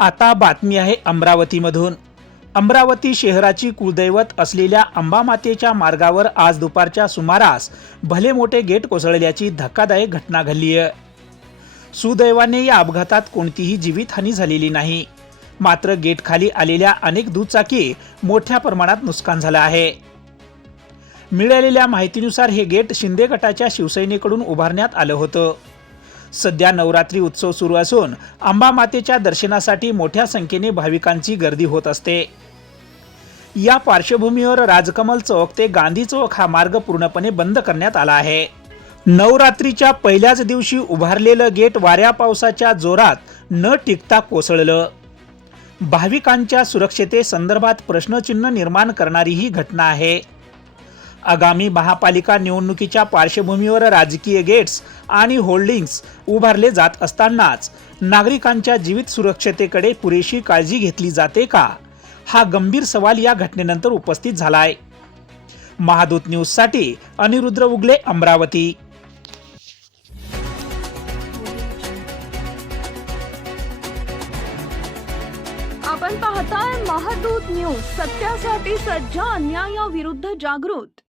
आता बातमी आहे अमरावतीमधून. अमरावती शहराची कुलदैवत असलेल्या अंबामातेच्या मार्गावर आज दुपारच्या सुमारास भले मोठे गेट कोसळल्याची धक्कादायक घटना घडली आहे. सुदैवाने या अपघातात कोणतीही जीवितहानी झालेली नाही. मात्र गेटखाली आलेल्या अनेक दुचाकी मोठ्या प्रमाणात नुकसान झालं आहे. मिळालेल्या माहितीनुसार हे गेट शिंदे गटाच्या शिवसेनेकडून उभारण्यात आलं होतं. सध्या नवरात्री उत्सव सुरू असून अंबामातेच्या दर्शनासाठी मोठ्या संख्येने भाविकांची गर्दी होत असते. या पार्श्वभूमीवर राजकमल चौक ते गांधी चौक हा मार्ग पूर्णपणे बंद करण्यात आला आहे. नवरात्रीच्या पहिल्याच दिवशी उभारलेलं गेट वाऱ्या पावसाच्या जोरात न टिकता कोसळलं. भाविकांच्या सुरक्षतेसंदर्भात प्रश्नचिन्ह निर्माण करणारी ही घटना आहे. आगामी महापालिका निवडणुकीच्या पार्श्वभूमीवर राजकीय गेट्स आणि होल्डिंग्स उभारले जात असतानाच नागरिकांच्या जीवित सुरक्षतेकडे पुरेशी काळजी घेतली जाते का? हा गंभीर सवाल या घटनेनंतर उपस्थित झालाय. महादूत न्यूजसाठी अनिरुद्र उगले अमरावती. आपण पाहताय महादूत न्यूज सत्यासाठी सज्ज अन्यायाविरुद्ध जागृत.